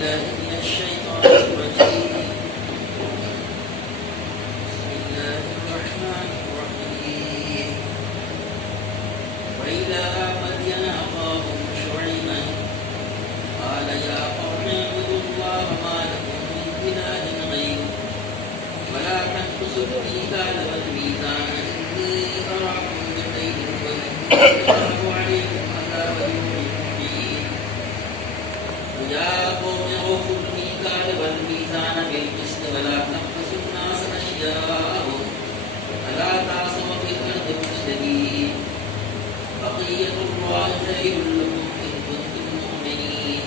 بالله من الشيطان الرجيم. بسم الله الرحمن الرحيم. وإلى مدين أخاهم شعيبا قال يا قوم اعبدوا الله ما لكم من إله غيره ولا تنقصوا الميزان والميزان إني أراكم بخير وإني أخاف عليكم عذاب يوم مبين. يا قوم أوفوا الميزان والميزان بالقسط ولا تبخسوا الناس أشياءهم ولا تعصوا في الأرض مفسدين. بقية الله خير لكم إن كنتم مؤمنين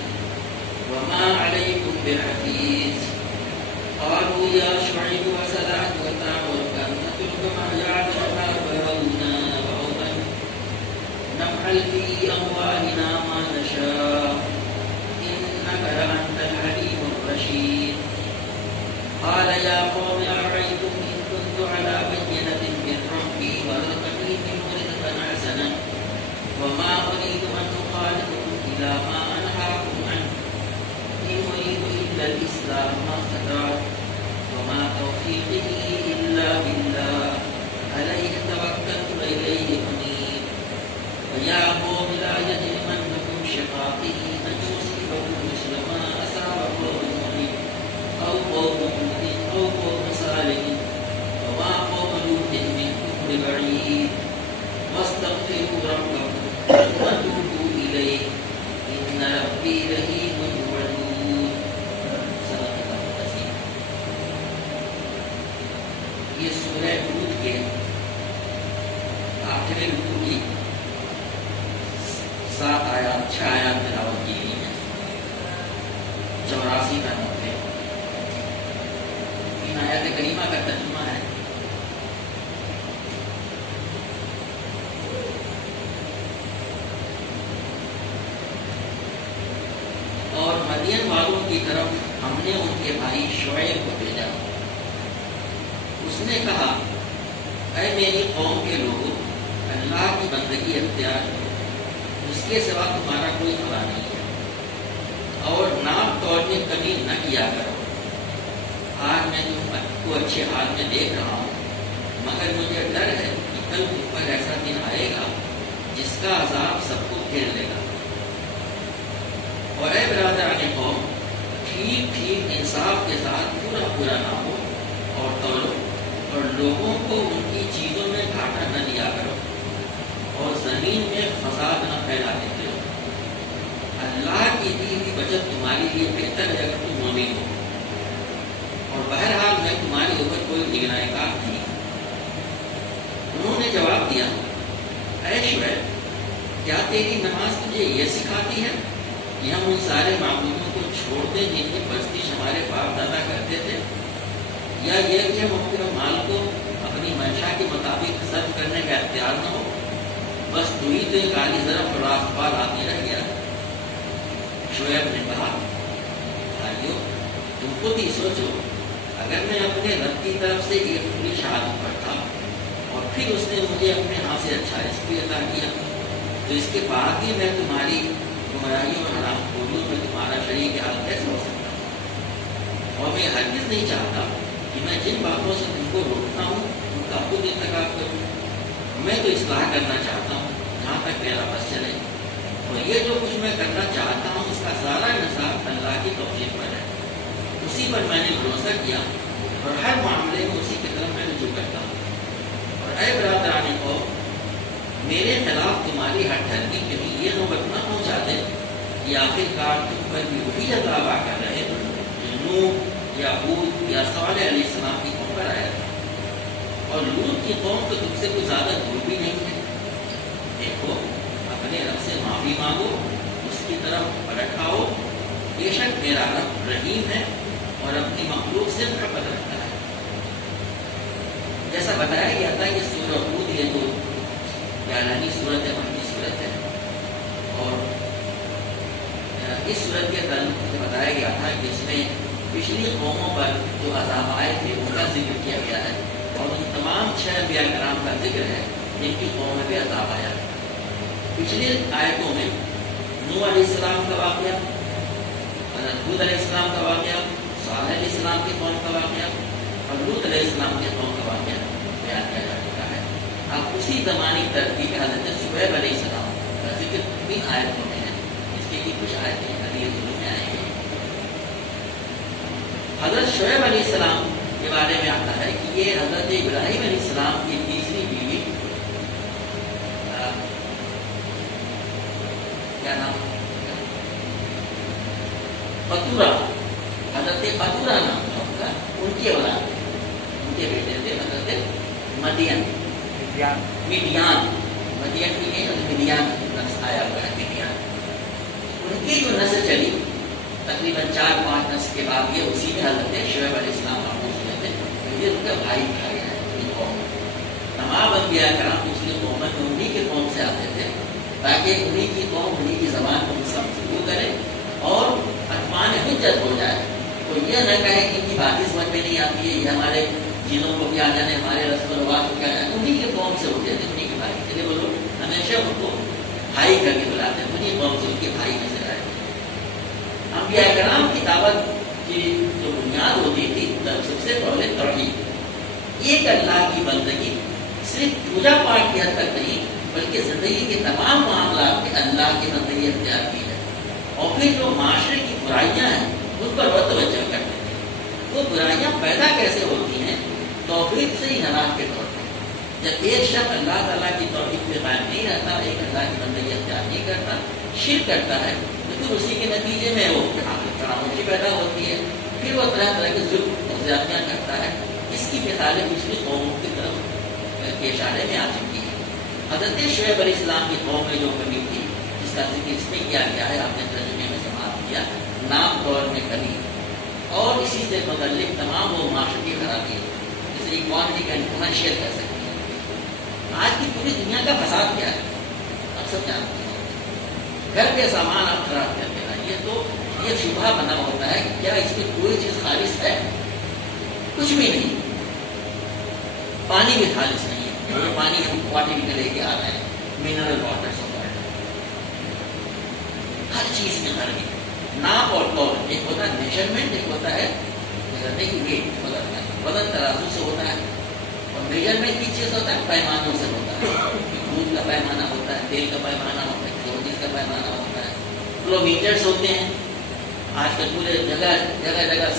وما عليكم بحفيظ. قالوا يا شعيب وصلاتك وتعمرك أن نترك ما يعبد آباؤنا وأوطا نفعل في أموالنا ما نشاء إنك لأنت الحليم الرشيد. قال يا قوم أرأيتم إن كنت على بينة من ربي ورزقني منه رزقا حسنا وما أريد أن أخالفكم إلى ما أنهاكم عنه إن أريد إلا الإسلام ما استطعت وما توفيقي إلا بالله عليه توكلت وإليه أنيب. ويا قوم لا يجرمنكم شقاقي أن يصيبكم مثل ما أصاب قوم نوح أو قوم هود أو قوم صالح وما قوم لوط منكم ببعيد. واستغفروا ربكم وتوبوا إليه إن ربي رحيم ودود. صدق اللہ العظیم. یہ سورہ ہود کے آخری رکوع کی 7 آیات 6 آیات تلاوت کی گئی ہیں. 84 نمبر ہے. ان آیات کریمہ کا ترجمہ ہے اور مدین والوں کی طرف ہم نے ان کے بھائی شعیب کو بھیجا. اس نے کہا اے میری قوم کے لوگوں اللہ کی بندگی اختیار کرو اس کے سوا تمہارا کوئی خدا نہیں ہے اور ناپ تول میں کمی نہ کیا کرو. آج میں تم کو اچھے حال میں دیکھ رہا ہوں مگر مجھے ڈر ہے کہ کل تم پر ایسا دن آئے گا جس کا عذاب سب کو گھیر لے گا. اور اے برادران قوم ٹھیک ٹھیک انصاف کے ساتھ پورا پورا نہ ہو اور تولو اور لوگوں کو ان کی چیزوں میں گھاٹا نہ دیا کرو اور زمین میں فساد نہ پھیلا دیتے ہو. اللہ کی دی ہوئی بچت تمہارے لیے بہتر ہے اگر تم مومن ہو. اور بہرحال میں تمہارے اوپر کوئی نگرانی کار نہیں. انہوں نے جواب دیا اے شعیب کیا تیری نماز تجھے یہ سکھاتی ہے کہ ہم ان سارے معبودوں کو چھوڑ دیں جن کی پرستش ہمارے باپ دادا کرتے تھے یا یہ کہ ہم اپنے مال کو اپنی منشا کے مطابق صرف کرنے کا اختیار نہ ہو. بس تو ہی تو ایک عالی ضرف اور راستبال آدمی رہ گیا. شعیب نے کہا بھائیو تم خود ہی سوچو اگر میں اپنے رب کی طرف سے ایک کھلی شہادت پڑھتا اور پھر اس نے مجھے اپنے ہاں سے اچھا رزق بھی عطا کیا تو اس کے بعد بھی میں تمہاری گمراہیوں اور حرام خوریوں میں تمہارا شریک حال کیسے ہو سکتا ہوں. اور میں ہرگز نہیں چاہتا کہ میں جن باتوں سے تم کو روکتا ہوں ان کا خود انتخاب کروں. میں تو اصلاح کرنا چاہتا ہوں جہاں تک میرا بس چلے اور یہ جو کچھ میں کرنا چاہتا ہوں اس کا سارا نصاب اللہ کی توفیق پر ہے. اسی پر میں نے بھروسہ کیا اور ہر معاملے میں اسی کی طرف میں رجوع کرتا ہوں. اور اے برادران قوم میرے خلاف تمہاری ہر ٹھنڈی کبھی یہ نوبت نہ پہنچا دے کہ آخر کار تم پر بھی وہی عذاب آ کر رہے جو نوح یا ہود یا صالح علیہ السلام کی قوم پر آیا تھا. اور لوط کی قوم تو تم سے کوئی زیادہ دور بھی نہیں ہے. دیکھو اپنے رب سے معافی مانگو اس کی طرف پلٹ آؤ. بے شک میرا رب رحیم ہے اور اپنی مخلوق سے محبت رکھتا ہے. جیسا بتایا گیا تھا کہ سورہ ہود یہ تو 11ویں سورت ہے مکی سورت ہے اور اس سورت کے تعلق سے بتایا گیا تھا کہ اس میں پچھلی قوموں پر جو عذاب آئے تھے ان کا ذکر کیا گیا ہے اور ان تمام 6 انبیاء کرام کا ذکر ہے جن کی قوم میں بھی عذاب آیا. پچھلی آیتوں میں نوح علیہ السلام کا واقعہ، حضرت ہود علیہ السلام کا واقعہ، صالح علیہ السلام کی قوم کا واقعہ اور لوط علیہ السلام کی قوم کا واقعہ بیان کیا جا چکا ہے. اب اسی زمانی ترتیب حضرت شعیب علیہ السلام کا ذکر 3 آیتوں میں ہے. اس کے لیے کچھ آیتیں اگلی ضرور میں آئیں گے. حضرت شعیب علیہ السلام کے بارے میں آتا ہے کہ یہ حضرت ابراہیم علیہ السلام کی تیسری بیوی کیا نام قطورہ، حضرت قطورہ نام تھا ان کا، ان کی اولاد، ان کے بیٹے تھے حضرت مدین مدیان کی نہیں مدیان نسل آیا ہوا ہے مدیان. ان کی جو نسل چلی تقریباً 4-5 نسل کے بعد یہ اسی میں حضرت شعیب علیہ السلام محفوظ ہوئے تھے. یہ ان کا بھائی بھائی ہے ان قوم. تمام انبیاء کرام دوسری قوموں میں انہی کے قوم سے آتے تھے تاکہ انہی کی قوم انہی کی زبان کو سمجھ کرے اور اتمان حجت ہو جائے. تو یہ نہ کہے کہ ان کی بات سمجھ میں نہیں آتی ہے، یہ ہمارے جنوں کو کیا جانے، ہمارے رسم و رواج کو کیا جانے. انہی کے قوم سے ہوتے تھے، انہی کے بھائی. اس لیے وہ لوگ ہمیشہ ان کو بھائی کر کے بلاتے ہیں، انہی قوم سے ان کے بھائی نظر آئے. انبیاء کرام کی دعوت کی جو بنیاد ہوتی تھی سب سے پہلے توحید، ایک اللہ کی بندگی، صرف پوجا پاٹ کی حد تک نہیں بلکہ زندگی کے تمام معاملات میں اللہ کی بندگی اختیار کی ہے. اور پھر جو معاشرے کی برائیاں ہیں ان پر وہ توجہ کرتے تھے. وہ برائیاں پیدا کیسے ہوتی ہیں؟ توحید سے ہی حالات کے طور پر. جب ایک شخص اللہ تعالیٰ کی توحید پہ قائم نہیں رہتا، ایک اللہ کی بندگی اختیار نہیں کرتا، شرک کرتا ہے، تو پھر اسی کے نتیجے میں وہ خاموشی پیدا ہوتی ہے. پھر وہ طرح طرح کے ظلم اور زیادتیاں کرتا ہے. اس کی مثالیں دوسری قوموں کی طرف کے اشارے میں آ چکی ہیں. حضرت شعیب علیہ السلام کی قوم میں جو کمی تھی جس کا ذکر اس میں کیا گیا ہے، آپ نے ترجمے میں سماعت کیا، نام دور میں کمی اور اسی سے متعلق تمام وہ معاشرتی خرابی جسے اکانومی کا انفلوئنشیل کہہ سکتے ہیں. آج کی پوری دنیا کا فساد کیا ہے آپ سب جانتے ہیں. گھر کے سامان آپ خراب کر دینا، یہ تو یہ شبہ بنا ہوتا ہے کہ کیا اس میں کوئی چیز خالص ہے؟ کچھ بھی نہیں. پانی بھی خالص نہیں ہے، جو پانی ہم واٹر میں لے کے آ رہے ہیں، منرل واٹر سے ہر چیز میں خرابی. ناپ اور تول، ایک ہوتا ہے میجرمنٹ، ایک ہوتا ہے ویٹ، وزن ترازو سے ہوتا ہے. اور میجرمنٹ کی چیز ہوتا ہے پیمانوں سے ہوتا ہے. دودھ کا پیمانہ ہوتا ہے، تیل کا پیمانہ ہوتا ہے، چیز کا پیمانہ ہوتا ہے. کلو میٹرس ہوتے ہیں. آج کل پورے جگہ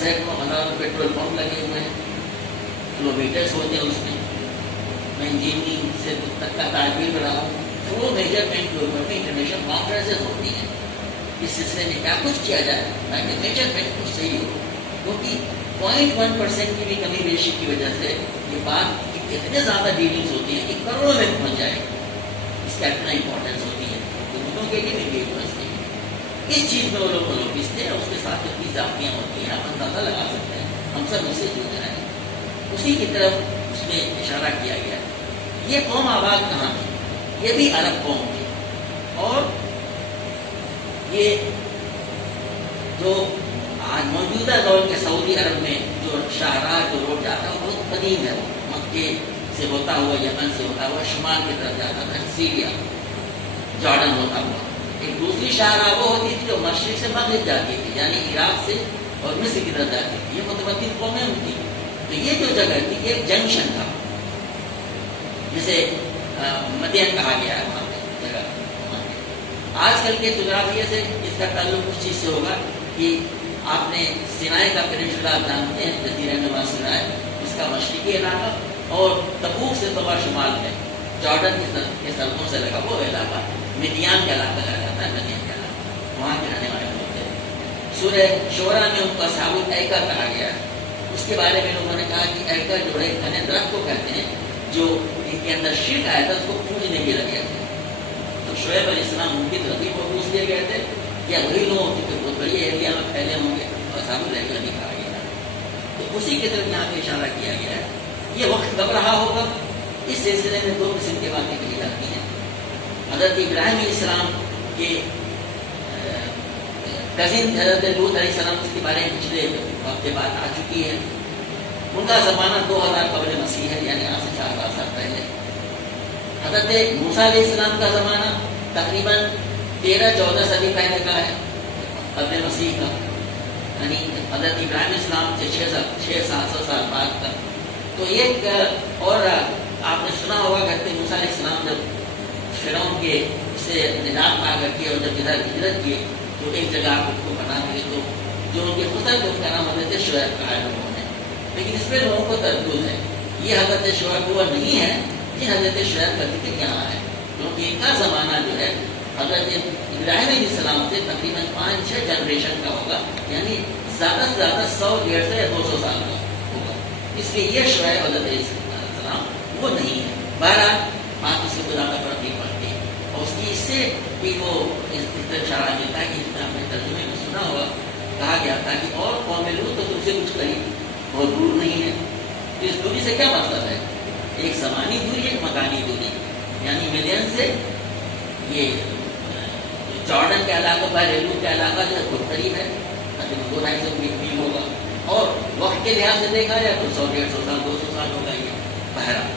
سینکڑوں ہزاروں پیٹرول پمپ لگے ہوئے ہیں، کلو میٹرس ہوتے ہیں. اس میں میں انجینئرنگ سے تک کا تعبیر رہا ہوں. وہ میجرمنٹ کے اوپر میں انٹرنیشنل کانفرنسز ہوتی ہیں. اس سلسلے میں کیا کچھ کیا جائے تاکہ میجرمنٹ کچھ صحیح ہو. کیونکہ 0.1% کی بھی کمی بیشی کی وجہ سے یہ بات اتنے زیادہ ڈیلنگز ہوتی ہیں کہ کروڑوں میں پہنچ جائے. اس کا اتنا امپورٹینس ہوتی ہے حکومتوں کے لیے بھی. اس چیز میں وہ لوگ ملوث تھے اور اس کے ساتھ اتنی ضابطیاں ہوتی ہیں، آپ اندازہ لگا سکتے ہیں. ہم سب اسے جڑ رہے ہیں. اسی کی طرف اس میں اشارہ کیا گیا. یہ قوم آباد کہاں تھی؟ یہ بھی عرب قوم تھی. اور یہ جو آج موجودہ دور کے سعودی عرب میں جو شاہراہ جو روڈ جاتا ہے وہ بہت قدیم ہے. وہ مکے سے ہوتا ہوا، یمن سے ہوتا ہوا شمال کی طرف جاتا تھا، سیریا جارڈن ہوتا ہوا. ایک دوسری شاہراہ وہ ہوتی تھی جو مشرق سے مغرب جاتی تھی، یعنی عراق سے اور مصر کی طرف جاتی تھی. یہ متمدن قومیں ہوتی. تو یہ جو جگہ تھی یہ ایک جنکشن تھا جسے مدین کہا گیا ہے. وہاں پہ جگہ آج کل کے جغرافیے سے اس کا تعلق اس چیز سے ہوگا کہ آپ نے سینائی کا پیننسولا آپ جانتے ہیں، جزیرہ نما سینائی، اس کا مشرقی علاقہ اور تبوک سے تبا شمال میں جارڈن کے سڑکوں سے لگا وہ علاقہ مدیان کا علاقہ کہا جاتا ہے. مدین کا علاقہ وہاں کے رہنے والے لوگ تھے. سورہ شعراء میں ان کو اصحاب الایکہ کہا گیا ہے. اس کے بارے میں لوگوں نے کہا کہ ایکہ جو ہے گھنے درخت کو کہتے ہیں جو ان کے اندر شرک آیا تھا اس کو پوجنے کے لگے تھے. تو شعیب علیہ السلام ان کی ترغیب کو پوچھ لیے گئے تھے یا وہی لوگ جو بہت بڑی ایریا میں پھیلے ہوں گے اور اصحاب الایکہ نہیں کہا گیا. تو اسی کی طرف یہاں پہ اشارہ کیا گیا ہے. یہ وقت کب رہا ہوگا؟ اس سلسلے میں 2 قسم کی باتیں کہی جاتی ہیں. حضرت ابراہیم علیہ السلام کے کزن حضرت لوط علیہ السلام اس کے بارے میں پچھلے ہفتے بات آ چکی ہے. ان کا زمانہ 2000 قبل مسیح ہے، یعنی آج سے 4000 سال پہلے. حضرت موسیٰ علیہ السلام کا زمانہ تقریباً 13-14 صدی پہلے کا ہے قبل مسیح کا. یعنی حضرت ابراہیم السلام سے 600-700 سال بعد تک. تو ایک اور آپ نے سنا ہوگا کہ موسیٰ علیہ السلام جب فرعون کے سے نجات پا کر کے اور جب ادھر ہجرت کیے تو ایک جگہ آپ کو بنا ملے تو جو ان کے خسر تھے ان کا نام حضرت شعیب کہا ہے لوگوں نے. لیکن اس پہ لوگوں کو تردد ہے. یہ حضرت شعیب وہ نہیں ہے جن حضرت شعیب کا ذکر یہاں ہے، کیونکہ ان کا زمانہ جو ہے حضرت ابراہیم علیہ السلام سے تقریباً 5-6 جنریشن کا ہوگا، یعنی زیادہ سے زیادہ 100-150 یا 200 سال کا ہوگا. اس لیے یہ شعیب حضرت علیہ السلام وہ نہیں ہے. بہرحال بات اس سے خدا کا فرق نہیں پڑتی اور اس کی اس سے بھی وہ اس طرح شرح ملتا ہے کہ جس میں آپ نے ترجمے میں سنا ہوگا کہا گیا تھا کہ اور قوم لوط تو تم سے کچھ قریب بہت دور نہیں ہے. تو اس دوری سے کیا مطلب ہے؟ ایک زمانی دوری، ایک مکانی دوری. یعنی ملین سے یہ جارڈن کا علاقہ بحیرہ کا علاقہ جو ہے بہت قریب ہے، 200-250 میل ہوگا، اور وقت کے لحاظ سے دیکھا جائے تو 100-150 سال 200 سال ہوگا یہ. بہرحال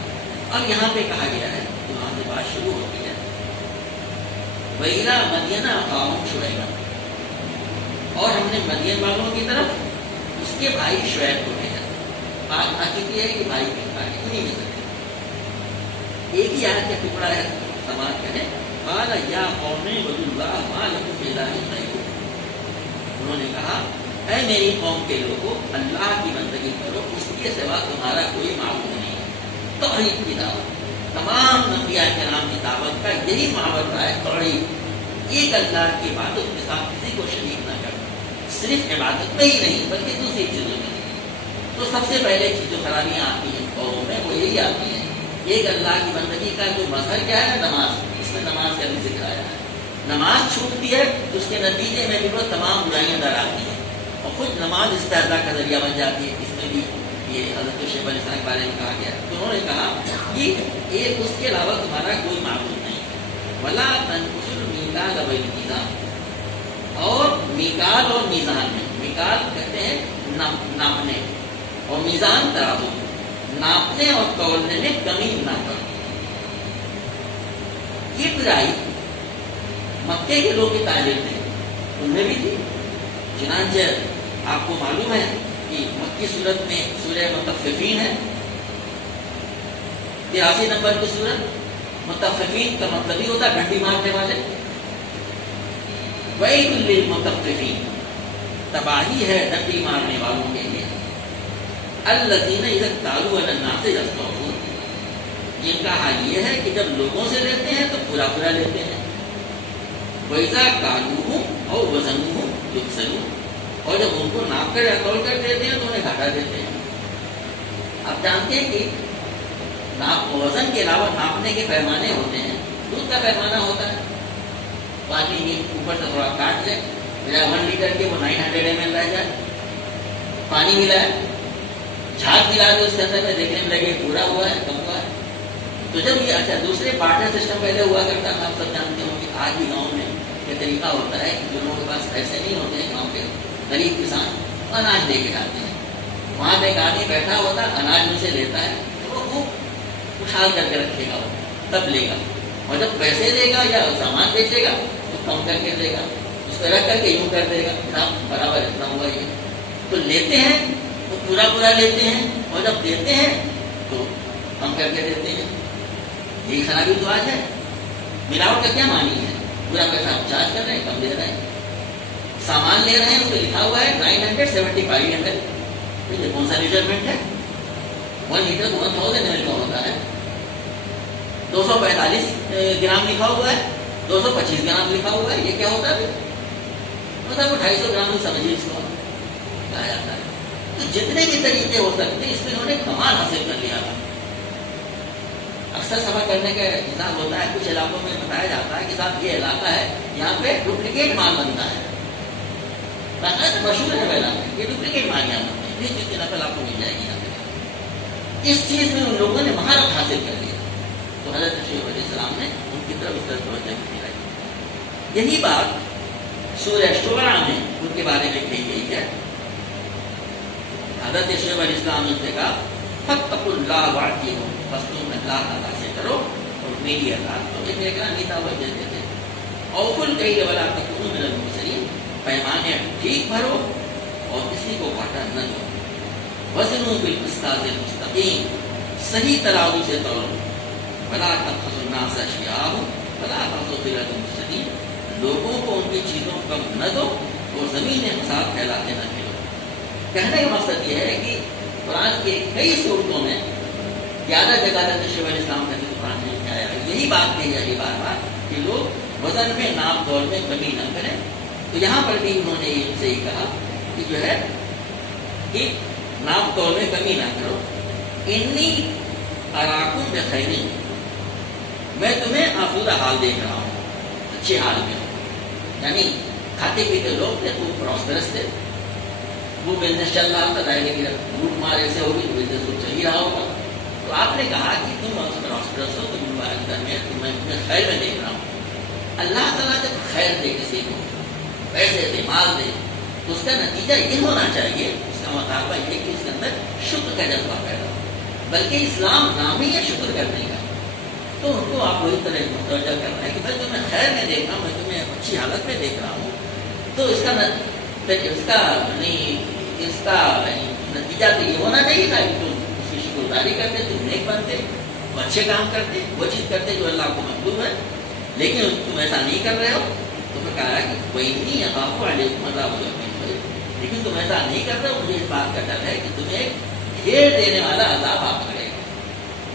اب یہاں پہ کہا گیا ہے، وہاں سے بات شروع ہوتی ہے، وَإِلَىٰ مَدْيَنَ أَخَاهُمْ شُعَيْبًا، اور ہم نے مدین والوں کی طرف اس کے بھائی شعیب کو بھیجا. بات آ چکی ہے کہ بھائی کے بھائی نہیں مل سکتے. ایک ہی آیت کا ٹکڑا ہے، سماعت کریں. قَالَ يَا قَوْمِ اعْبُدُوا اللَّهَ مَا لَكُم مِّنْ إِلَٰهٍ غَيْرُهُ، انہوں نے کہا اے میری قوم کے لوگوں، اللہ کی بندگی کرو، اس کے سوا تمہارا کوئی معبود نہیں. توحید کی دعوت، تمام انبیاء کرام کی دعوت کا یہی محاورہ ہے، توحید. ایک اللہ کی عبادت کے ساتھ کسی کو شریک نہ کرنا، صرف عبادت میں ہی نہیں بلکہ دوسری چیزوں میں. تو سب سے پہلے چیز جو خرابیاں آتی ہیں قوموں میں وہ یہی آتی ہیں. ایک اللہ کی بندگی کا جو مظہر کیا ہے؟ نماز. اس میں نماز کا بھی ذکر آیا ہے. نماز چھوٹتی ہے تو اس کے نتیجے میں بھی وہ تمام برائیاں در آتی ہیں اور خود نماز استہزاء کا ذریعہ بن جاتی ہے. اس میں بھی یہ حضرت شیخ علیہ السلام کے بارے میں کہا گیا. تو انہوں نے کہا کہ ایک اس کے علاوہ تمہارا کوئی معبود نہیں. ولا تنقصوا المیکال والمیزان، اور میکال اور میزان میں، میکال کہتے ہیں ناپنے اور میزان ترازو، ناپنے اور تولنے میں کمی نہ کرو. یہ برائی مکے کے لوگ کی تعلیم تھے، ان میں بھی تھی. چنانچہ آپ کو معلوم ہے کہ مکی صورت میں سورہ مطففین ہے، 83 نمبر کی صورت. مطففین کا مطلب ہی ہوتا ہے ڈنڈی مارنے والے. وَيْلٌ لِّلْمُطَفِّفِينَ، تباہی ہے ڈنڈی مارنے والوں کے لیے. الَّذِينَ إِذَا اكْتَالُوا عَلَى النَّاسِ يَسْتَوْفُونَ، جن کا حال یہ ہے کہ جب لوگوں سے لیتے ہیں تو پورا پورا لیتے ہیں. وَإِذَا كَالُوهُمْ أَوْ وَزَنُوهُمْ يُخْسِرُونَ، اور جب ان کو ناپ کر یا تول کر دیتے ہیں تو انہیں گھاٹا دیتے ہیں. آپ جانتے ہیں کہ ناپ وزن کے علاوہ ناپنے کے پیمانے ہوتے ہیں. دودھ کا پیمانہ ہوتا ہے، پانی اوپر سے تھوڑا کاٹ لے، بجائے 1 لیٹر کے وہ 900 ml رہ جائے. پانی ملا ہے، جھاگ ملا کے اس کے اندر میں دیکھنے میں لگے پورا ہوا ہے کم ہوا ہے. تو جب یہ اچھا دوسرے بارٹر سسٹم پہلے ہوا کرتا تھا. آپ سب جانتے ہوں کہ آج بھی گاؤں میں یہ طریقہ ہوتا ہے کہ جو لوگوں کے پاس پیسے نہیں ہوتے ہیں، گاؤں کے غریب کسان اناج دے کے جاتے ہیں. وہاں پہ ایک آدمی بیٹھا ہوتا ہے، اناج میں سے لیتا ہے تو وہ خوب اچھال کر کے رکھے گا، وہ تب لے گا. اور جب پیسے دے گا یا سامان بیچے گا تو کم کر کے دے گا، اس پہ رکھ کر کے یوں کر دے گا، برابر اتنا ہوا یہ. تو لیتے ہیں وہ پورا پورا لیتے ہیں، اور جب دیتے ہیں تو کم کر کے دیتے ہیں. یہی خرابی تو آج ہے. ملاوٹ کا کیا معنی ہے؟ پورا پیسہ آپ چارج کر رہے ہیں، کم دے رہے ہیں. سامان لے رہے ہیں، اس پہ لکھا ہوا ہے 975 ml. یہ کون سا میجرمنٹ ہے؟ 1 لیٹر 1000 ml کا ہوتا ہے. 245 گرام لکھا ہوا ہے، 225 گرام لکھا ہوا ہے. یہ کیا ہوتا ہے؟ مطلب 250 گرام سمجھیے اس کو کہا جاتا ہے. تو جتنے بھی طریقے ہو سکتے ہیں اس میں انہوں نے کمال حاصل کر لیا تھا. اکثر سفر کرنے کا انتظام ہوتا ہے، کچھ علاقوں میں بتایا جاتا ہے کہ صاحب یہ علاقہ ہے یہاں پہ ڈپلیکیٹ مال بنتا ہے. مشہور ہے میرا یہ ڈپلیکیٹ مال یہاں بنتے ہیں. یہ چیز کی نقل آپ کو مل جائے گی یہاں پہ. اس چیز میں ان لوگوں نے مہارت حاصل کر لی. تو حضرت شیخ علیہ السلام نے ان کی طرف اس طرح توجہ دلائی. یہی بات سورہ شعراء میں ان کے بارے میں کہی گئی ہے. حضرت شیخ علیہ السلام نے کہا فَاتَّقُوا اللَّهَ وَأَطِیعُونِ، بس تم اللہ تعالیٰ سے کرو اور میری اطاعت کرو. ایک ایک نیتا وہ دیتے تھے. اوفوا الکیل ولا تکونوا من المخسرین، پیمانے ٹھیک بھرو اور گھاٹا نہ دو. وزنوا بالقسطاس المستقیم, صحیح ترازو سے تولو. ولا تبخسوا الناس اشیاءهم ولا تعثوا فی الارض مفسدین, لوگوں کو ان کی چیزوں کو کم نہ دو اور زمین میں فساد پھیلاتے نہ پھرو. کہنے کا مقصد یہ ہے کہ قرآن کے کئی صورتوں میں 11 جگہ تک شیخ الاسلام کا قرآن نے آیا ہے, یہی بات کہی جائے بار بار کہ لوگ وزن میں ناپ تول میں کمی نہ کریں. تو یہاں پر بھی انہوں نے ان سے ہی کہا کہ جو ہے کہ ناپ تول میں کمی نہ کرو. انی اراکم بخیر, میں تمہیں آسودہ حال دیکھ رہا ہوں, اچھے حال میں. یعنی کھاتے پیتے لوگ تھے, وہ پراسپرس تھے, وہ بزنس چل رہا تھا, ظاہر ہے کہ لوٹ مار ایسے ہوگی تو بزنس تو چل ہی رہا ہوگا. تو آپ نے کہا کہ تم پراسپرس ہو, تم مبارک میں تمہیں خیر میں دیکھ رہا ہوں. اللہ تعالیٰ جب خیر دے کسی کو, پیسے دے, مال دے, تو اس کا نتیجہ یہ ہونا چاہیے, اس کا مطالبہ یہ کہ اس کے اندر شکر کا جذبہ پیدا ہو. بلکہ اسلام نام ہی ہے شکر کرنے کا. تو ان کو آپ وہی طرح متوجہ کرنا ہے کہ بھائی تمہیں خیر میں دیکھ رہا ہوں, میں تمہیں اچھی حالت میں دیکھ رہا ہوں. تو اس کا نتیجہ تو یہ ہونا چاہیے تھا کہ تم اس کی شکرداری کرتے, تم نیک بنتے, وہ اچھے کام کرتے, وہ چیز کرتے جو اللہ کو مطلوب ہے. لیکن تم ایسا نہیں کر رہے ہو. تو پھر کہا کہ کوئی نہیں ہے آپ کو لیکن تم ایسا نہیں کر رہے ہو, مجھے اس بات کا ڈر ہے کہ تمہیں گھیر دینے والا عذاب آپ کرے گا.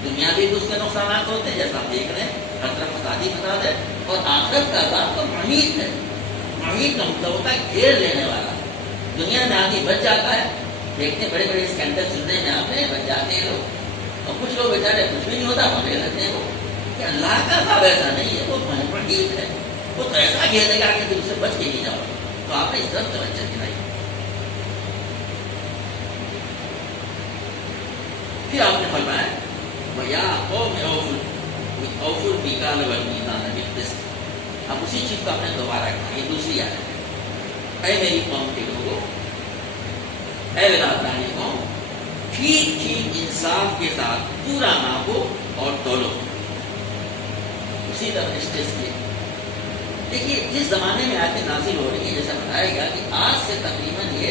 دنیا بھی اس کے نقصانات ہوتے ہیں جیسا آپ دیکھ رہے ہیں, ہر طرف فسادی فساد ہے, اور آخرت کا عذاب تو محیط ہے. محیط کا مطلب ہوتا ہے گھیر لینے والا. دنیا میں آدمی بچ جاتا ہے, دیکھتے بڑے بڑے اسکینڈل سننے میں آتے ہیں, بچ جاتے ہیں لوگ, اور کچھ لوگ بیچارے کچھ بھی نہیں ہوتا, پکڑے رہتے ہیں. وہ کہ اللہ کا عذاب ایسا نہیں ہے, وہ محیط ہے, وہ تو ایسا گھیرے گا کہ تم اس سے بچ کے نہیں جاؤ. تو آپ نے اس طرف توجہ دلائی. پھر آپ نے فرمایا وَيَا قَوْمِ أَوْفُوا الْمِيزَانَ وَالْمِيزَانَ بِالْقِسْطِ. اب اسی چیز کو آپ نے دوبارہ کہا, یہ دوسری آیت ہے. اے میری قوم کے لوگوں, اے برادران قوم, ٹھیک ٹھیک انصاف کے ساتھ پورا ناپو اور تولو. اسی طرح اسٹریس کیا. دیکھیے جس زمانے میں آیتیں نازل ہو رہی ہیں, جیسا بتایا گیا کہ آج سے تقریباً یہ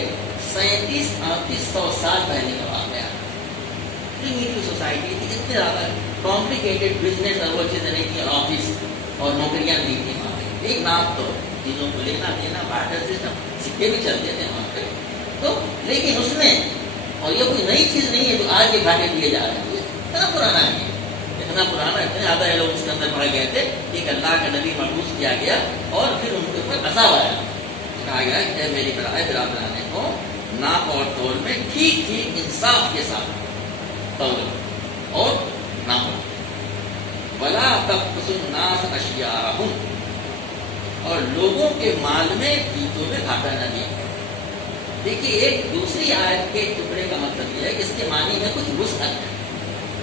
3700 سال پہلے کا واقعہ ہے. سوسائٹی تھی, اتنے زیادہ کمپلیکیٹڈ بزنس اور وہ چیزیں نہیں تھیں, آفس اور نوکریاں نہیں تھیں وہاں پہ. ایک نام تو چیزوں کو لینا دینا, بارٹر سسٹم, سکے بھی چلتے تھے وہاں پہ. تو لیکن اس میں, اور یہ کوئی نئی چیز نہیں ہے جو آج کے گھاٹے دیے جا رہے ہیں, اتنا پرانا ہے, اتنا پرانا, اتنے زیادہ لوگ اس کے اندر پڑ گئے تھے. ایک اللہ کا نبی مبعوث کیا گیا اور پھر ان کے اوپر عذاب آیا. کہا گیا کہ میری برادران کو ناپ اور تول میں ٹھیک ٹھیک انصاف کے ساتھ اور ناپو. وَلَا تَبْخَسُوا النَّاسَ أَشْيَاءَهُمْ, اور لوگوں کے مال میں چیزوں میں گھاٹا نہ دیں. دیکھیے ایک دوسری آیت کے ٹکڑے کا مطلب یہ ہے کہ اس کے معنی میں کچھ وسعت ہے.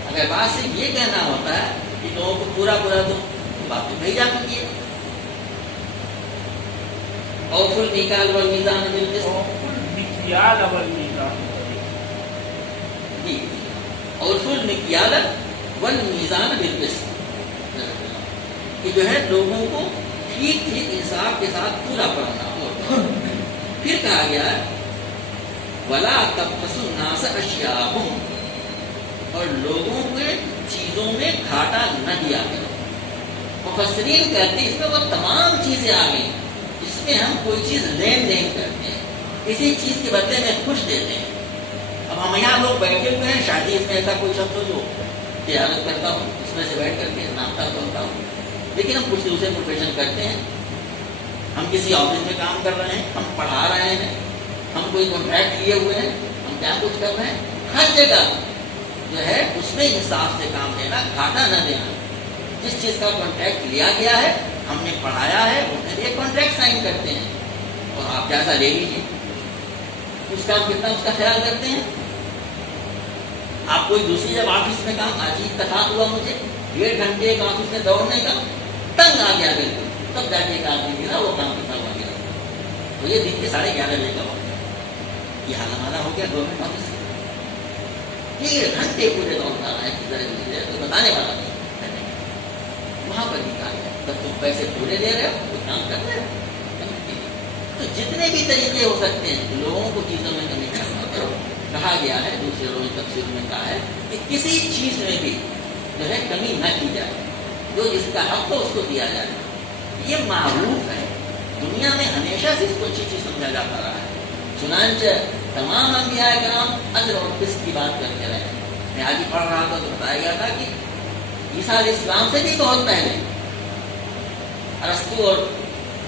اگر بات سے یہ کہنا ہوتا ہے کہ لوگوں کو پورا پورا دو, تو بات تو کہی جا چکی ہے. أَوْفُوا الْمِكْيَالَ وَالْمِيزَانَ بِالْقِسْطِ. أَوْفُوا الْمِكْيَالَ وَالْمِيزَانَ بِالْقِسْطِ, کہ جو ہے لوگوں کو ٹھیک ٹھیک انصاف کے ساتھ پورا پڑھنا ہو. پھر کہا گیا وَلَا تَبْخَسُوا النَّاسَ أَشْيَاءَهُمْ, اور لوگوں کے چیزوں میں گھاٹا نہ دیا کرو. مفسرین کہتے ہیں اس میں وہ تمام چیزیں آ گئی جس میں ہم کوئی چیز لین دین کرتے ہیں, کسی چیز کے بدلے میں کچھ دیتے ہیں. اب ہم یہاں لوگ بیٹھے ہوئے ہیں, شادی اس میں ایسا کوئی شخص ہو جو تجارت کرتا ہوں, اس میں سے بیٹھ کر کے ناشتہ کرتا ہوں, لیکن ہم کچھ دوسرے پروفیشن کرتے ہیں. ہم کسی آفس میں کام کر رہے ہیں, ہم پڑھا رہے ہیں, ہم کوئی کانٹریکٹ لیے ہوئے ہیں, ہم کیا کچھ کر رہے ہیں. ہر جگہ جو ہے اس میں انصاف سے کام لینا, گھاٹا نہ دینا. جس چیز کا کانٹریکٹ لیا گیا ہے, ہم نے پڑھایا ہے, اس کے لیے کانٹریکٹ سائن کرتے ہیں, اور آپ جیسا لے لیجیے. اس کا کتنا اس کا خیال کرتے ہیں. آپ کوئی دوسری جب آفس میں کام, آج ہی اتفاق ہوا مجھے 1.5 گھنٹے ایک آفس میں دوڑنے کا, تنگ آ گیا بالکل, تب جا کے ایک آدمی گرا, وہ کام کتنا ہوا گیا. تو یہ دن کے 11:30 بجے کا وقت ہے. یہ حال ہمارا ہو گیا گورنمنٹ آفس میں. 1 گھنٹے پورے دوڑتا رہا ہے, تو بتانے والا نہیں. وہاں پر بھی کہا گیا تب تم پیسے پورے دے رہے ہو, تو کام کر رہے ہو. تو جتنے بھی طریقے ہو سکتے ہیں لوگوں کو چیزوں میں کمی کرنا, کہا گیا ہے، دوسرے روز تفسیر میں کہا ہے کہ کسی چیز میں بھی جو ہے کمی نہ کی جائے، جو جس کا حق ہو اس کو دیا جائے. یہ معروف ہے، دنیا میں ہمیشہ سے اس کو اچھی چیز سمجھا جاتا رہا ہے. چنانچہ تمام انبیاء کرام عدل اور قسط کی بات کرتے رہے. میں آج ہی پڑھ رہا تھا تو بتایا گیا تھا کہ عیسیٰ علیہ السلام سے بھی بہت پہلے ارسطو اور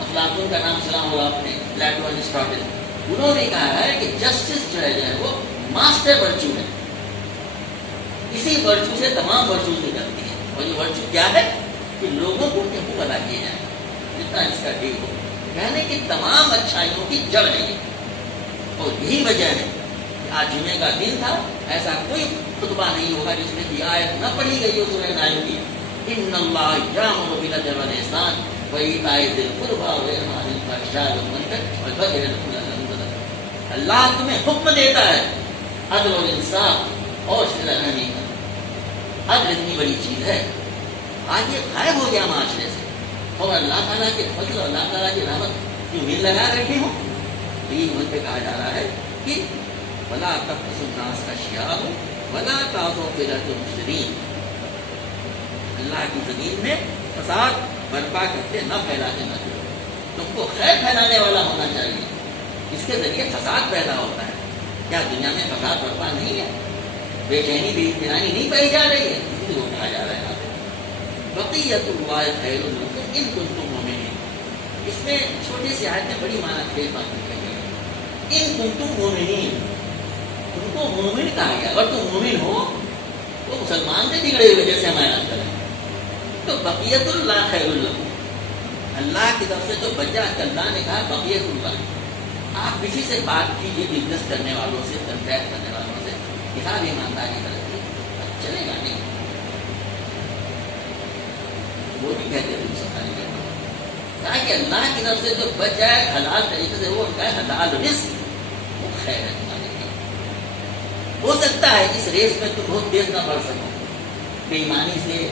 افلاطون کا نام سنا ہوگا آپ نے، پلیٹو اور ایرسٹاٹل، انہوں نے کہا ہے کہ جسٹس جو ہے وہ ماسٹر ورچو ہے. اسی ورچو سے تمام ورچو نکلتی ہے. اور یہ ورچو کیا ہے کہ لوگوں کو ان کے حقوق ادا کیے جائیں جتنا اس کا ڈیل ہو. کہنے کی تمام اچھائیوں کی جڑ ہے یہ. اور یہی وجہ ہے کہ آج جمعے کا دن تھا، ایسا کوئی خطبہ نہیں ہوگا جس میں یہ آیت نہ پڑھی گئی ہو سورہ نحل کی، ان اللہ یامر بالعدل والاحسان وایتاء ذی القربى وینہی عن الفحشاء والمنکر والبغی یعظکم لعلکم تذکرون. اللہ تمہیں حکم دیتا ہے عدل اور انصاف اور صلہ رحمی کا. عدل اتنی بڑی چیز ہے، آج یہ غائب ہو گیا معاشرے سے. اور اللہ تعالیٰ کے فضل اور اللہ تعالیٰ کی رحمت کی امید لگا رکھے ہوں. یہی ان پہ کہا جا رہا ہے کہ ولا تقسم الناس اشیاء ولا تعثوا فی الارض مفسدین. اللہ کی زمین میں فساد برپا کرتے نہ پھیلاتے نہ کرو. تم کو خیر پھیلانے والا ہونا چاہیے، اس کے ذریعے فساد پیدا ہوتا ہے. کیا دنیا میں فساد برپا نہیں ہے؟ بے چینی بے اطمینانی نہیں پائی جا رہی ہے؟ اسی کو کہا جا رہا ہے بقیت اللہ خیر لکم ان کنتم مؤمنین. اس میں چھوٹی سی آیت میں بڑی معنی خیز بات لکھی گئی ہے. ان کنتم مؤمنین، تم کو مومن کہا گیا. اگر تم مومن ہو تو مسلمان سے بگڑے ہوئے جیسے ہمارے یاد کریں تو بقیت اللہ خیر لکم. اللہ کی طرف سے جو بچہ اللہ نے کہا بقیت اللہ. آپ کسی سے بات کیجیے بزنس کرنے والوں سے، کنٹریکٹ کرنے والوں سے، حساب ایمانداری کرتے چلے گا نہیں. وہ بھی کہتے ہیں تاکہ اللہ کی طرف سے جو بچ جائے حلال طریقے سے، وہ ان کا حلال رزق وہ خیر ہے تمہارے لیے. ہو سکتا ہے اس ریس میں تم بہت تیز نہ بڑھ سکو، بے ایمانی سے،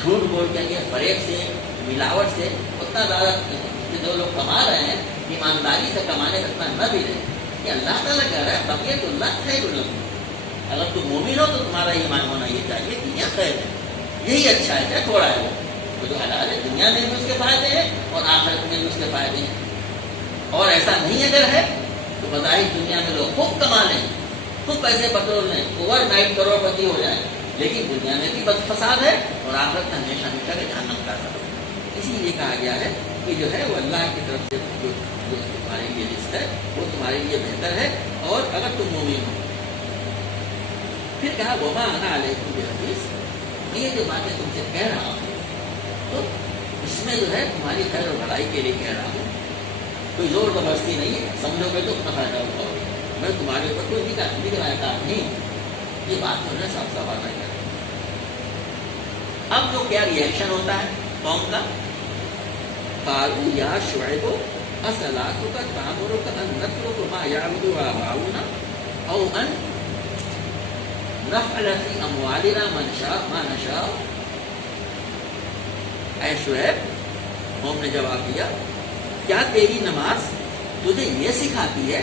جھوٹ بول کے، فریب سے، ملاوٹ سے اتنا زیادہ جو لوگ کما رہے ہیں ایمانداری سے کمانے کا اتنا نہ بھی رہے. یہ اللہ تعالیٰ کہہ رہا ہے بقیت اللہ خیر لکم. اگر تم مومن ہو تو تمہارا ایمان ہونا یہ چاہیے کہ یہ خیر ہے، یہی اچھا ہے، کیا تھوڑا ہے وہ جو حلال ہے. دنیا میں بھی اس کے فائدے ہیں اور آخرت میں بھی اس کے فائدے ہیں. اور ایسا نہیں اگر ہے تو بظاہر دنیا میں لوگ خوب کما لیں، خوب پیسے پٹرول لیں، اوور نائٹ کروڑ پتی ہو جائے، لیکن دنیا میں بھی بد فساد ہے اور آخرت میں ہمیشہ ہمیشہ کے جہنم کا سبب. اسی لیے کہا گیا ہے کہ جو ہے وہ اللہ کی طرف سے جو تمہارے لیے رزق ہے وہ تمہارے لیے بہتر ہے. اور اگر تم مومن ہو، پھر کہا وما انا علیکم بحفیظ. میں یہ جو باتیں تم سے کہہ رہا ہوں تو اس میں جو ہے تمہاری خیر اور بھلائی کے لیے کہہ رہا ہوں. کوئی زور زبردستی نہیں ہے، سمجھو گے تو اپنا فائدہ اٹھاؤ گے. میں تمہارے اوپر کوئی نگرانی کام نہیں. یہ بات جو ہے صاف صاف آنا ہے. اب جو کیا ریئیکشن ہوتا ہے قوم کا، قالوا یا شعیب اصلاتک تأمرک ان نترک ما یعبد آباؤنا او ان نفعل فی اموالنا ما نشاء. اے شعیب، قوم نے جواب دیا، کیا تیری نماز تجھے یہ سکھاتی ہے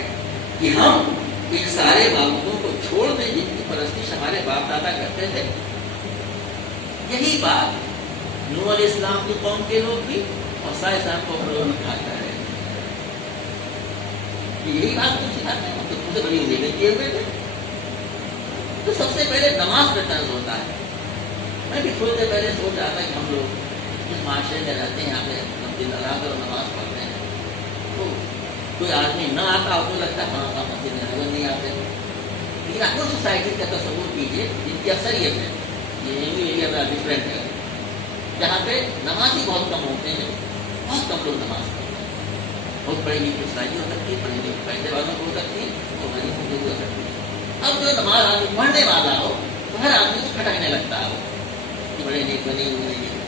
کہ ہم ان سارے معبودوں کو چھوڑ دیں جن کی پرستش ہمارے باپ دادا کرتے تھے؟ یہی بات نوح علیہ السلام کی قوم کے لوگ بھی اور سائے صاحب کو لوگ کھاتا ہے. یہی بات تم سکھاتے ہیں، تو تم سے بڑی امیدیں کیے ہوئے تھے. تو سب سے پہلے نماز پہ طرز ہوتا ہے. میں بھی تھوڑی دیر پہلے سوچ رہا تھا کہ ہم لوگ جس معاشرے میں رہتے ہیں یہاں پہ ہم دن لگا کر نماز پڑھتے ہیں، تو کوئی آدمی نہ آتا ہو تو لگتا ہے ہاں مسجد میں نظر نہیں آتے. لیکن آپ کو سوسائٹی کا تصور کیجیے جن کی اکثریت ہے، یہ ایریا بڑا ڈفرینٹ ہے، جہاں پہ نمازی بہت کم ہوتے ہیں، بہت کم لوگ نماز پڑھتے ہیں. بہت بڑی بھی سوسائٹی ہو سکتی ہے، پڑھنے کے پیسے والوں کو ہو سکتی ہے اور غریبوں کو ہو سکتی ہے. اب جو نماز آدمی پڑھنے والا ہو تو ہر آدمی کو کھٹکنے لگتا ہو کہ بڑے نیک بنے ہوئے ہیں.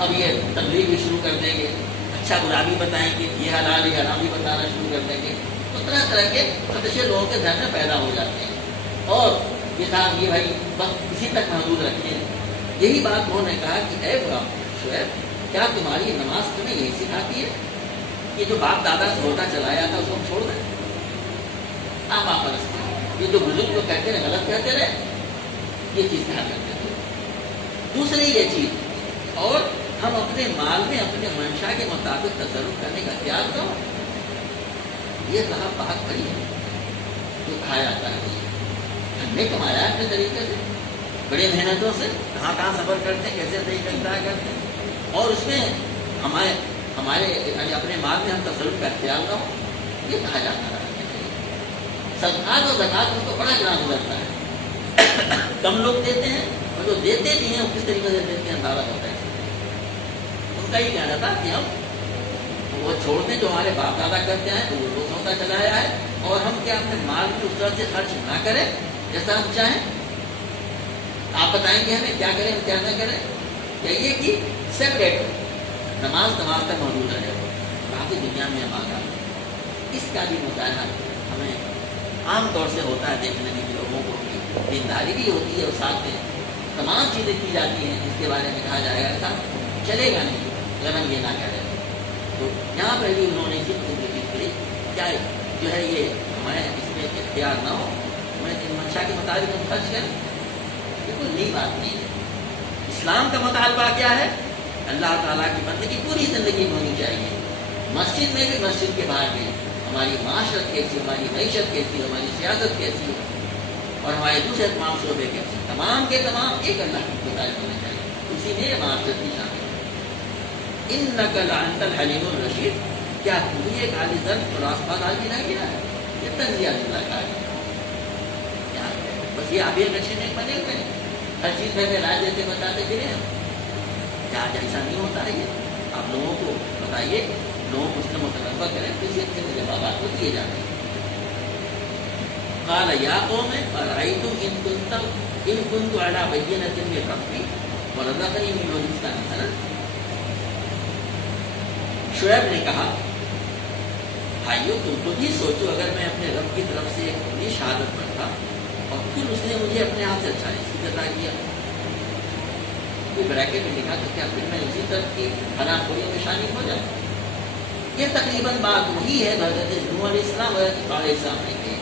اب یہ تبلیغ بھی شروع کر دیں گے، اچھا برا بھی بتائیں گے، یہ حلال ہے حرام بھی بتانا شروع کر دیں گے. تو طرح طرح کے خدشے لوگوں کے ذہن میں پیدا ہو جاتے ہیں اور یہ کہا یہ بھائی بس اسی تک محدود رکھتے ہیں. یہی بات انہوں نے کہا کہ اے شعیب، کیا تمہاری نماز تمہیں یہی سکھاتی ہے کہ جو باپ دادا سے ہوتا چلایا تھا اس کو ہم چھوڑ دیں؟ آپ پرست یہ جو بزرگ لوگ کہتے رہے غلط کہتے رہے، یہ چیز کہا کرتے تھے۔ دوسری یہ چیز، اور ہم اپنے مال میں اپنے منشا کے مطابق تصرف کرنے کا اختیار دو، یہ کہا بات بڑی ہے جو کہا جاتا ہے ہم نے کمایا اپنے طریقے سے، بڑے محنتوں سے، کہاں کہاں سفر کرتے ہیں، کیسے طریقہ اختیار کرتے ہیں، اور اس میں ہمارے یعنی اپنے مال میں ہم تصرف کا اختیار نہ ہو، یہ کہا جاتا ہے۔ صدقات اور زکات میں تو بڑا گران گزرتا ہے، کم لوگ دیتے ہیں، اور جو دیتے بھی ہیں وہ کس طریقے سے دیتے ہیں اندازہ ہوتا ہے۔ ان کا یہ کہنا تھا کہ ہم وہ چھوڑ دیں جو ہمارے باپ دادا کرتے ہیں تو وہ لوگ ہوتا چلا آیا ہے، اور ہم کیا اپنے مال کی اس طرح سے خرچ نہ کریں جیسا ہم چاہیں۔ آپ بتائیں گے ہمیں کیا کریں کیا نہ کریں، یہ کہ سیپریٹ نماز تک موجود رہے، باقی دنیا میں ہم آگاہ۔ اس کا بھی مطالعہ ہمیں عام طور سے ہوتا ہے دیکھنے میں کہ لوگوں کو دینداری بھی ہوتی ہے اور ساتھ میں تمام چیزیں کی جاتی ہیں جس کے بارے میں کہا جائے گا ایسا چلے گا نہیں اگر ہم یہ نہ کریں۔ تو یہاں پر بھی انہوں نے اسی کوشش کی کیا جو ہے یہ ہمیں اس میں اختیار نہ ہو، ہمیں منشا کے مطابق ہم خرچ کریں، یہ کوئی نئی بات نہیں ہے۔ اسلام کا مطالبہ کیا ہے؟ اللہ تعالیٰ کی بندگی پوری زندگی میں ہونی چاہیے، مسجد میں بھی مسجد کے باہر بھی، ہماری معاشرت کیسی، ہماری معیشت کیسی، ہماری سیاست کیسی ہو، اور ہمارے دوسرے تمام شعبے کیسے، تمام کے تمام ایک اللہ کی مطابق ہونے چاہیے، اسی میں معاشرت بھی شامل ہے۔ انک لانت الحلیم الرشید، کیا تم ہی ایک عالی ظرف اور آسمان عالی نہ گرا ہے؟ یہ تنزیہ اللہ کا ہے، بس یہ عابر نقشے میں بنے ہوئے ہیں، ہر چیز میں رائے دیتے بتاتے پھرے ہیں، کیا ایسا نہیں ہوتا ہے؟ یہ آپ لوگوں کو بتائیے، لوگوں کو اس میں متنوع کریں، کسی اچھے سے جوابات کو دیے جاتے ہیں۔ قال یا قوم ارأیتم ان کنت علی بینۃ من ربی ورزقنی منہ رزقا حسنا، شعیب نے کہا بھائیو تم خود ہی سوچو، اگر میں اپنے رب کی طرف سے ایک کھلی شہادت پر تھا اور پھر اس نے مجھے اپنے ہاتھ سے اچھا رزق عطا کیا، کوئی بریکٹ میں لکھا تو کیا پھر میں اسی طرف کی حرام خوریوں میں شامل ہو جاؤں؟ یہ تقریباً بات وہی ہے حضرت نوح علیہ السلام اور حضرت علیہ السلام نے کہی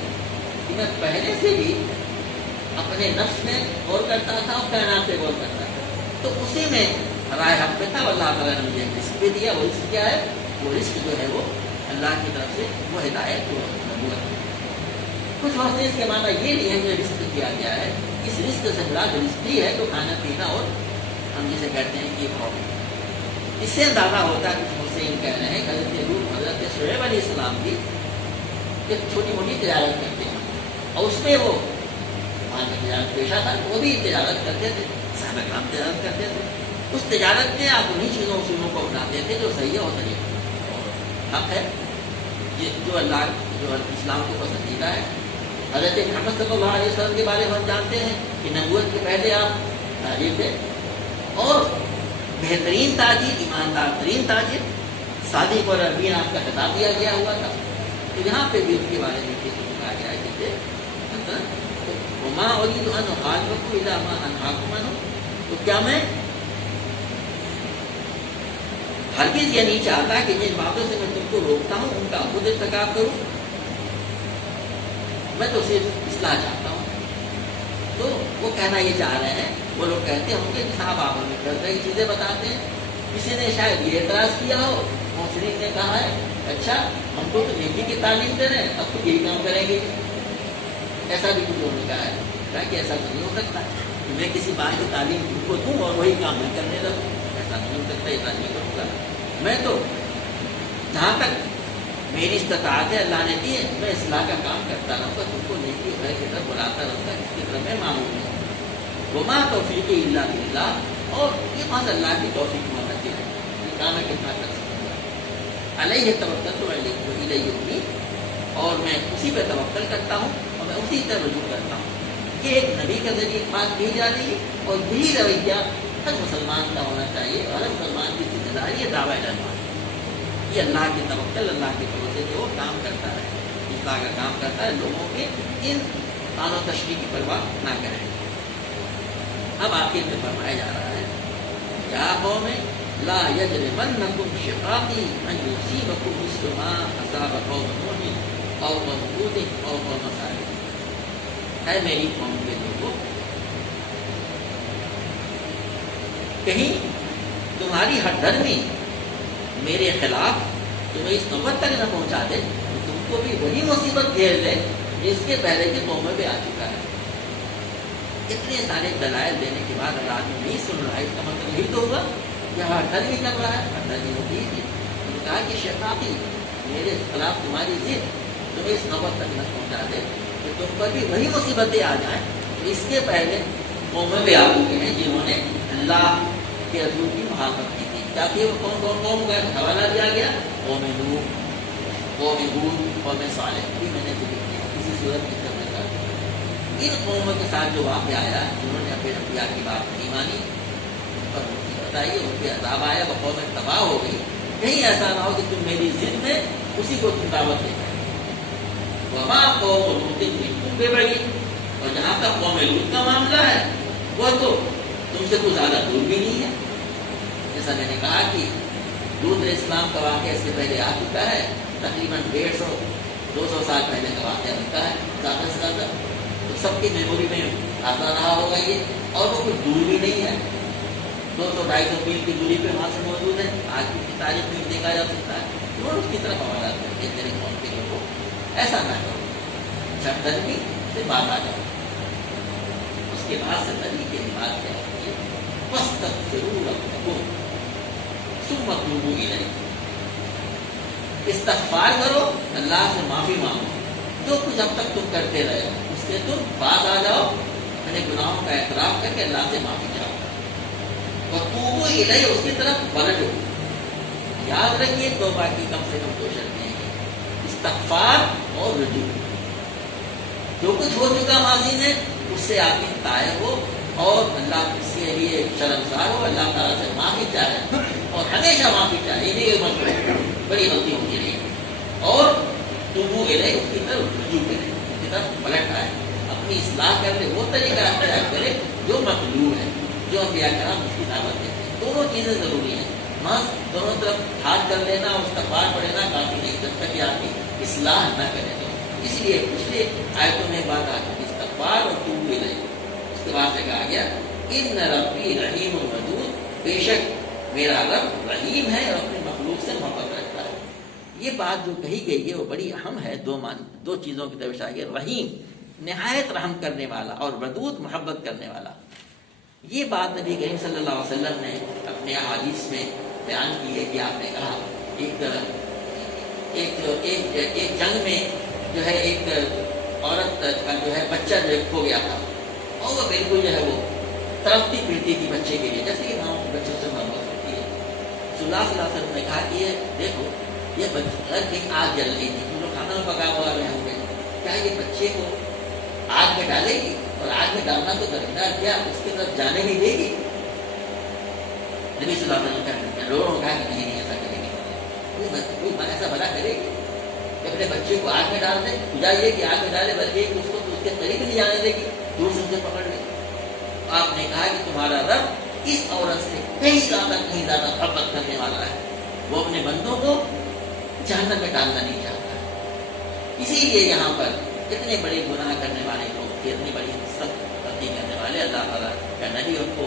کہ میں پہلے سے بھی اپنے نفس میں غور کرتا تھا اور کائنات پہ غور کرتا تھا، تو اسی میں رائے حق پہ تھا، اللہ تعالیٰ نے مجھے رزق بھی دیا۔ وہ رزق کیا ہے؟ وہ رزق جو ہے وہ اللہ کی طرف سے وہ ہدایت وہ نبوت۔ کچھ وقت اس کے معنی یہ نہیں ہے کہ رزق کیا گیا ہے، اس رزق سے مراد رزق ہی ہے تو کھانا پینا اور ہم جسے کہتے ہیں کہ اس سے اندازہ ہوتا ہے کہ حسین کہہ رہے ہیں حضرت شعیب علیہ السلام کی ایک چھوٹی موٹی تجارت کرتے ہیں، اور اس میں وہ تجارت پیشہ تھا، وہ بھی تجارت کرتے تھے، صحابہ کرام تجارت کرتے تھے، اس تجارت میں آپ انہیں چیزوں کو اپناتے تھے جو صحیح ہوتا ہے اور حق ہے، جو اللہ جو اسلام کو پسندیدہ ہے۔ حضرت محمد صلی اللہ علیہ وسلم کے بارے میں ہم جانتے ہیں کہ نبوت کے پہلے آپ تاجر تھے، اور بہترین تاجر، ایماندار ترین تاجر، صادق اور امین آپ کا خطاب دیا گیا ہوا تھا، تو یہاں پہ بھی ان کے بارے میں کہا گیا ہے کہ وما اريد ان اخالفكم الى ما انهاكم عنه، تو کیا میں ہرگز یہ نہیں چاہتا کہ جن باتوں سے میں تم کو روکتا ہوں ان کا خود ارتکاب کروں، میں تو صرف اصلاح چاہتا ہوں۔ تو وہ کہنا یہ چاہ رہے ہیں، وہ لوگ کہتے ہوں گے کہ صاحب آپ ہمیں طرح کی چیزیں بتاتے ہیں، کسی نے شاید یہ اعتراض کیا ہو، محسنین نے کہا ہے اچھا ہم کو تو نیکی کی تعلیم دے رہے ہیں، اب تو یہی کام کریں گے، ایسا بھی کچھ لوگوں نے کہا ہے کہ ایسا تو نہیں ہو سکتا کہ میں کسی بات کی تعلیم تم کو دوں اور وہی کام میں کرنے لگوں، ایسا نہیں ہو سکتا، ایسا نہیں کروں گا، میں تو جہاں تک میری استطاعت ہے اللہ نے دی ہے میں اصلاح کا کام کرتا رہوں گا، تم کو نیکی خیر کی طرف بلاتا رہوں گا، اس کی طرف میں معمول ہوں۔ وما توفیق الا باللہ، اور یہ بات اللہ کی توفیق مدد ہے، یہ کام ہے کتنا کر سکتا ہے، علیہ توکلت والیہ انیب، اور میں اسی پہ توکل کرتا ہوں اور میں اسی طرح رجوع کرتا ہوں۔ یہ ایک نبی کے ذریعے بات کہی جا رہی ہے، اور یہی رویہ ہر مسلمان کا ہونا چاہیے، اور ہر مسلمان کی ذمہ داری ہے دعویٰ ڈالنا، یہ اللہ کی توکل، اللہ کے بھروسے جو کام کرتا ہے، اصلاح کا کام کرتا ہے، لوگوں کے ان تان و تشریح کی پرواہ نہ کریں۔ اب آخر میں فرمایا جا رہا ہے یا قوم لا یجرمنکم شقاقی ان یصیبکم مثل ما اصاب قوم نوح او قوم ہود او قوم صالح، اے میری قوم کے لوگوں، کہیں تمہاری ہر دھرمی میرے خلاف تمہیں اس نوبت تک نہ پہنچا دے تو تم کو بھی وہی مصیبت گھیر لے جس کے پہلے کی قوموں پہ آ چکا ہے۔ اتنے سارے دلائل دینے کے بعد اگر آدمی نہیں سن رہا ہے، اس کا مطلب یہی تو ہوا کہ ہر دھرمی کر رہا ہے، ہر دھرمی ہوتی ہی انہوں نے کہا کہ شیطانی میرے خلاف تمہاری ضد تمہیں اس نوبت تک نہ پہنچا دے کہ تم پر بھی وہی مصیبتیں آ جائیں اس کے پہلے قومیں بھی آ چکے ہیں جنہوں نے اللہ کے رسول کی مخالفت کی تھی۔ تاکہ وہ کون کون قوم کا حوالہ دیا گیا، قوم نوح، قوم ہود، قوم صالح بھی میں نے ذکر کیا کسی صورت کی طرف کا۔ ان قوموں کے ساتھ جو واقعہ آیا جنہوں نے اپنے انبیاء کی بات نہیں مانی، ان پر مصیبت آئی، ان پہ عذاب آیا، وہ قومیں تباہ ہو گئی۔ کہیں ایسا نہ ہو کہ تم میری ضد میں اسی کو تم دعوت دے پائے۔ وما قوم لوط منکم ببعید، اور جہاں تک قوم لوط کا معاملہ ہے وہ تو تم سے کچھ زیادہ دور بھی نہیں ہے۔ جیسا میں نے کہا کہ لوط علیہ السلام کا واقعہ اس سے پہلے آ چکا ہے، تقریباً 150-200 سال پہلے کا واقعہ بنتا ہے زیادہ سے زیادہ، تو سب کی میموری میں آتا رہا ہوگا یہ، اور وہ کچھ دور بھی نہیں ہے، 200-250 میل کی دوری پہ وہاں سے موجود ہے۔ آج کی تاریخ میں دیکھا جا سکتا ہے، وہ اس کی طرف حوالہ کرتے ہیں تیرے قوم کے لوگوں، ایسا نہ کرو، جب دھرمی سے بات آ جاؤ۔ اس کے بعد سے نبی کے بات کیا ہوتی ہے، وَاسْتَغْفِرُوا رَبَّكُمْ ثُمَّ تُوبُوا إِلَيْهِ، استغفار کرو، اللہ سے معافی مانگو، جو کچھ اب تک تم کرتے رہے ہو اس سے تم باز آ جاؤ، اپنے گناہوں کا اعتراف کر کے اللہ سے معافی چاہو، وَتُوبُوا إِلَيْهِ، اس کی طرف پلٹو۔ یاد رکھیے توبہ کی کم سے کم 2 شرطیں ہیں، استغفار اور رجوع۔ جو کچھ ہو چکا ماضی میں اس سے آدمی طائب ہو اور اللہ کے لیے شرمسار ہو، اللہ تعالیٰ سے معافی چاہے اور ہمیشہ معافی چاہے، یہ نہیں مطلب بڑی غلطی ہوتی رہی، اور توبو الیہ، اس کی طرف رجوع کرے، اس کی طرف پلٹ آئے، اپنی اصلاح کر لے، وہ طریقہ اختیار کرے جو مطلوب ہے، جو انبیاء کرام اس کی دعوت دیتے ہیں۔ دونوں چیزیں ضروری ہیں، محض دونوں طرف ہاتھ کر لینا اور استغفار پڑھنا کافی نہیں، جب تک کہ آدمی اصلاح نہ کرے تو۔ اس لیے پچھلے آیتوں میں بات آ چکی، استغفار اور توبو الیہ۔ اس کے بعد سے کہا گیا ان ربی رحیم ودود، بے شک میرا رب رحیم ہے اور اپنی مخلوق سے محبت رکھتا ہے۔ یہ بات جو کہی گئی ہے وہ بڑی اہم ہے، دو چیزوں کی طرف اشارہ ہے، رحیم نہایت رحم کرنے والا اور ودود محبت کرنے والا۔ یہ بات نبی کریم صلی اللہ علیہ وسلم نے اپنے احادیث میں بیان کی ہے کہ آپ نے کہا ایک جنگ میں جو ہے ایک عورت کا جو ہے بچہ جو ہے کھو گیا تھا، اور وہ بالکل جو ہے وہ تڑپتی پھرتی تھی بچے کے لیے، جیسے کہ ماں بچوں سے محبت ہوتی ہے۔ رسول اللہ صلی اللہ علیہ وسلم نے کہا کہ یہ دیکھو یہ بچہ ایک آگ جل رہی تھی، جو کھانا پکا ہوا رہے ہوں گے، کیا یہ بچے کو آگ میں ڈالے گی؟ اور آگ میں ڈالنا تو درکار کیا اس کی طرف جانے نہیں دے گی؟ نبی صلی اللہ علیہ وسلم نے لوگوں نے کہا کہ نہیں ایسا کرے گی، کوئی ایسا بھلا کرے گی کہ اپنے بچے کو آگ میں ڈال دے؟ خدا یہ کہ آگ میں ڈالے بلکہ اس کو اس کے قریب نہیں جانے دے گی، دور سے اسے پکڑ لے۔ آپ نے کہا کہ تمہارا رب اس عورت سے کہیں زیادہ محبت کرنے والا ہے، وہ اپنے بندوں کو جہنم میں ڈالنا نہیں چاہتا ہے۔ اسی لیے یہاں پر اتنے بڑے گناہ کرنے والے لوگ، اتنی بڑی سخت غلطی کرنے والے، اللہ تعالیٰ کا نبی ان کو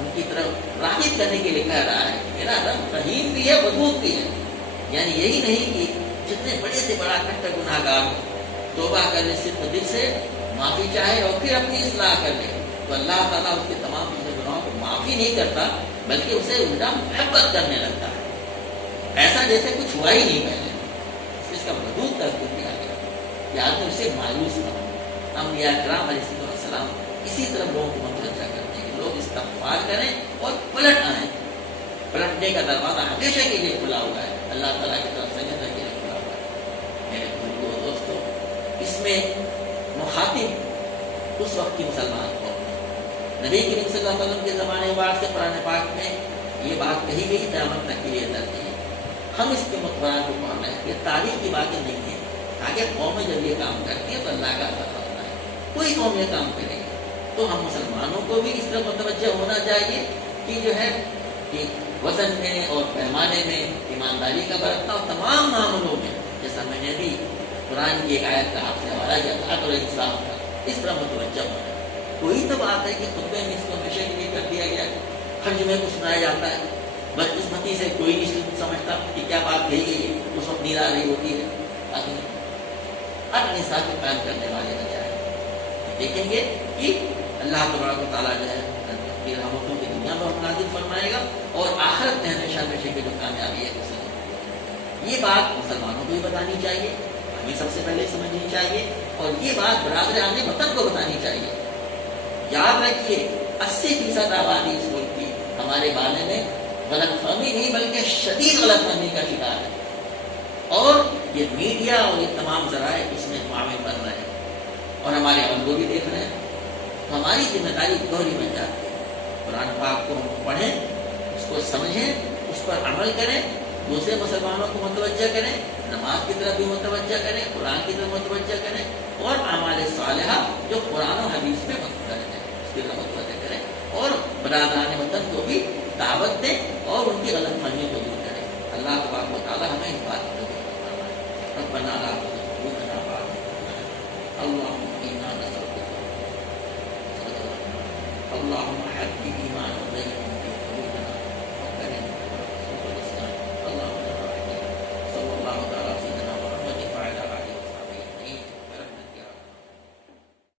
ان کی طرف راغب کرنے کے لیے کہہ رہا ہے میرا رب رحیم بھی ہے ودود بھی ہے۔ یعنی یہی نہیں کہ جتنے بڑے سے بڑا کٹر گناہ گار ہو توبہ کرنے سے دل سے معافی چاہے اور پھر اپنی اصلاح کر لے تو اللہ تعالیٰ اس کے تمام پچھلے گناہوں کو معافی نہیں کرتا بلکہ اسے الٹا محبت کرنے لگتا ہے، ایسا جیسے کچھ ہوا ہی نہیں پہلے۔ اس کا ودود تذکر کیا گیا کہ آدمی اسے مایوس نہ ہو۔ انبیاء کرام علیہ السلام اسی طرح لوگوں کو متوجہ کرتے ہیں کہ لوگ استغفار کریں اور پلٹ آئیں۔ پلٹنے کا دروازہ ہمیشہ کے لیے کھلا ہوا ہے، اللہ تعالیٰ کی طرف سے کے لیے کھلا ہوا ہے۔ میرے بزرگوں دوستوں، اس میں مخاطب اس وقت کی مسلمان قوم، نبی کریم صلی اللہ علیہ وسلم کے زمانے مبارک سے قرآن پاک میں یہ بات کہی گئی، قیامت تک کے لیے درج ہے۔ ہم اس کے مقبرات کو پڑھ رہے ہیں، یہ تاریخ کی باتیں نہیں ہیں۔ آگے قومیں جب یہ کام کرتی ہے تو اللہ کا اثر ہوتا ہے، کوئی قوم یہ کام کرے گی تو ہم مسلمانوں کو بھی اس طرح متوجہ ہونا چاہیے کہ جو ہے کہ وزن میں اور پیمانے میں ایمانداری کا برتنا اور تمام معاملوں میں، جیسا میں نے بھی قرآن کی ایک آیت کا آپ سے حوالہ کیا تھا، عدل و انصاف کا، اس طرح متوجہ ہونا. کوئی تو بات ہے کہ خطبے میں اس کو ہمیشہ کے لیے کر دیا گیا ہے، ہر جمعے کو سنایا جاتا ہے. بدقسمتی سے کوئی نہیں سمجھتا کہ کیا بات کہی گئی ہے، اس وقت نیند آ رہی ہوتی ہے. ہر انسان کو قائم کرنے والے نہ جائے. دیکھیں گے کہ اللہ تبارک و تعالیٰ جو ہے کی رحمتوں کی دنیا میں نازل فرمائے گا اور آخرت میں ہمیشہ ہمیشہ کی جو کامیابی ہے اسے. یہ بات مسلمانوں کو بھی بتانی چاہیے، ہمیں سب سے پہلے سمجھنی چاہیے، اور یہ بات برادران وطن کو بتانی چاہیے. یاد رکھیے 80% آبادی اس ملک کی ہمارے بارے میں غلط فہمی نہیں بلکہ شدید غلط فہمی کا شکار ہے، اور یہ میڈیا اور یہ تمام ذرائع اس میں معاون بن رہے ہیں اور ہمارے عمل کو بھی دیکھ رہے ہیں. تو ہماری ذمہ داری دوہری بن جاتی ہے. قرآن پاک کو ہم پڑھیں، اس کو سمجھیں، اس پر عمل کریں، دوسرے مسلمانوں کو متوجہ کریں، نماز کی طرف بھی متوجہ کریں، قرآن کی طرف متوجہ کریں، اور اعمال صالحہ جو قرآن و حدیث میں متوجہ ہیں اس کی طرف متوجہ کریں، اور برادران وطن کو بھی دعوت دیں اور ان کی غلط فہمیوں کو دور کریں. اللہ تبارک و تعالیٰ ہمیں اس بات کو ربنا لا تزغ قلوبنا بعد إذ هديتنا اللهم إنا نسألك اللهم حبب إيماننا